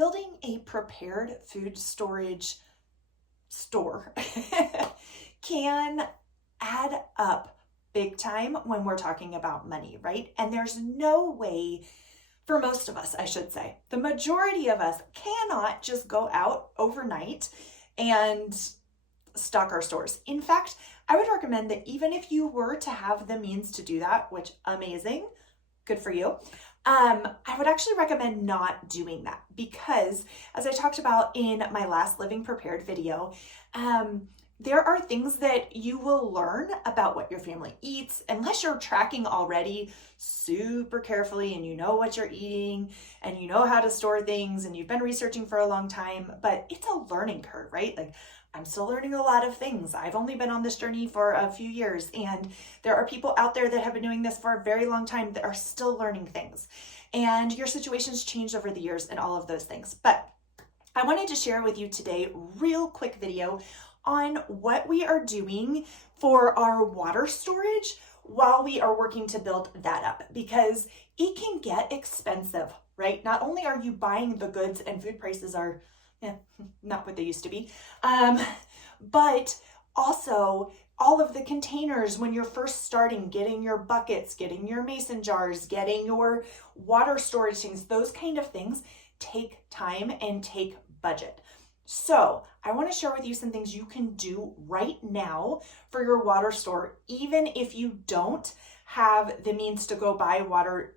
building a prepared food storage store can add up big time when we're talking about money, right? And there's no way, for most of us, I should say, the majority of us cannot just go out overnight and stock our stores. In fact, I would recommend that even if you were to have the means to do that, which amazing, good for you, I would actually recommend not doing that because, as I talked about in my last Living Prepared video, there are things that you will learn about what your family eats unless you're tracking already super carefully and you know what you're eating and you know how to store things and you've been researching for a long time, but it's a learning curve, right? Like, I'm still learning a lot of things. I've only been on this journey for a few years, and there are people out there that have been doing this for a very long time that are still learning things. And your situation's changed over the years and all of those things. But I wanted to share with you today a real quick video on what we are doing for our water storage while we are working to build that up, because it can get expensive, right? Not only are you buying the goods and food prices are not what they used to be, but also all of the containers when you're first starting, getting your buckets, getting your mason jars, getting your water storage things, those kind of things take time and take budget. So I want to share with you some things you can do right now for your water store, even if you don't have the means to go buy water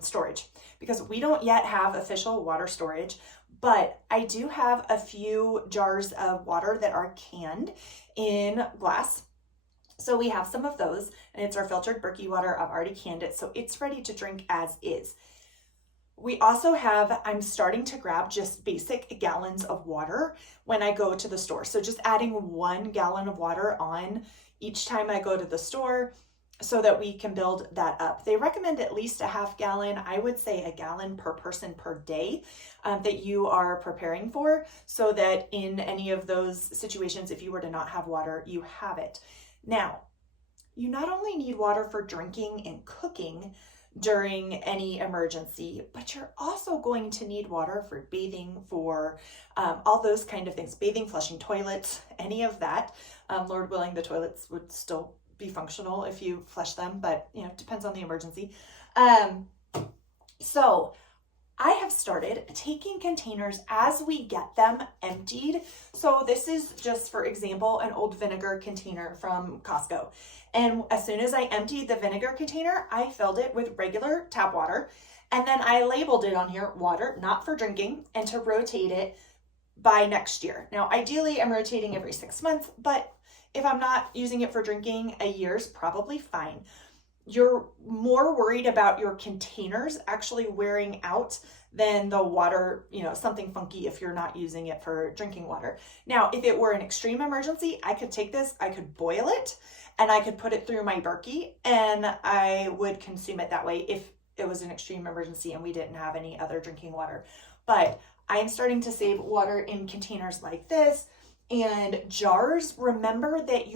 storage, because we don't yet have official water storage. But I do have a few jars of water that are canned in glass. So we have some of those, and it's our filtered Berkey water. I've already canned it, so it's ready to drink as is. We also have, I'm starting to grab just basic gallons of water when I go to the store. So just adding 1 gallon of water on each time I go to the store so that we can build that up. They recommend at least a half gallon. I would say a gallon per person per day that you are preparing for, so that in any of those situations, if you were to not have water, you have it. Now, you not only need water for drinking and cooking during any emergency, but you're also going to need water for bathing, for all those kind of things, bathing, flushing toilets, any of that. Lord willing, the toilets would still be functional if you flush them, but it depends on the emergency. So I have started taking containers as we get them emptied. So this is just, for example, an old vinegar container from Costco. And as soon as I emptied the vinegar container, I filled it with regular tap water. And then I labeled it on here, water, not for drinking, and to rotate it by next year. Now, ideally, I'm rotating every 6 months, but if I'm not using it for drinking, a year's probably fine. You're more worried about your containers actually wearing out than the water, something funky if you're not using it for drinking water. Now, if it were an extreme emergency, I could take this, I could boil it, and I could put it through my Berkey, and I would consume it that way if it was an extreme emergency and we didn't have any other drinking water. But I am starting to save water in containers like this. And jars, remember that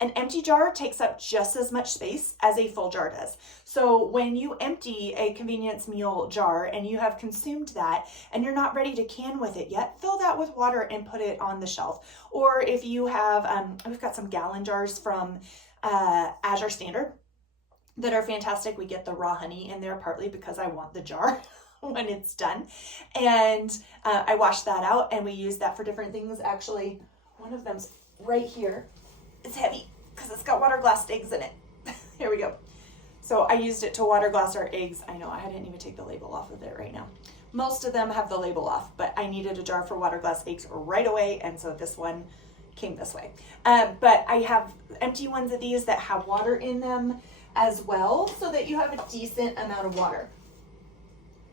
an empty jar takes up just as much space as a full jar does. So when you empty a convenience meal jar and you have consumed that and you're not ready to can with it yet, fill that with water and put it on the shelf. Or if you have, we've got some gallon jars from Azure Standard that are fantastic. We get the raw honey in there partly because I want the jar when it's done. And I wash that out and we use that for different things. Actually, one of them's right here. It's heavy because it's got water glass eggs in it. Here we go. So I used it to water glass our eggs. I know I didn't even take the label off of it right now. Most of them have the label off, but I needed a jar for water glass eggs right away. And so this one came this way. But I have empty ones of these that have water in them as well, so that you have a decent amount of water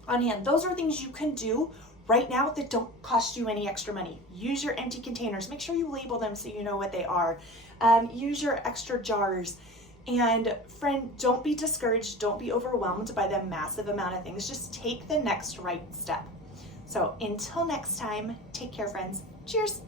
on hand. Those are things you can do right now that don't cost you any extra money. Use your empty containers. Make sure you label them so you know what they are. Use your extra jars. And friend, don't be discouraged. Don't be overwhelmed by the massive amount of things. Just take the next right step. So until next time, take care, friends. Cheers.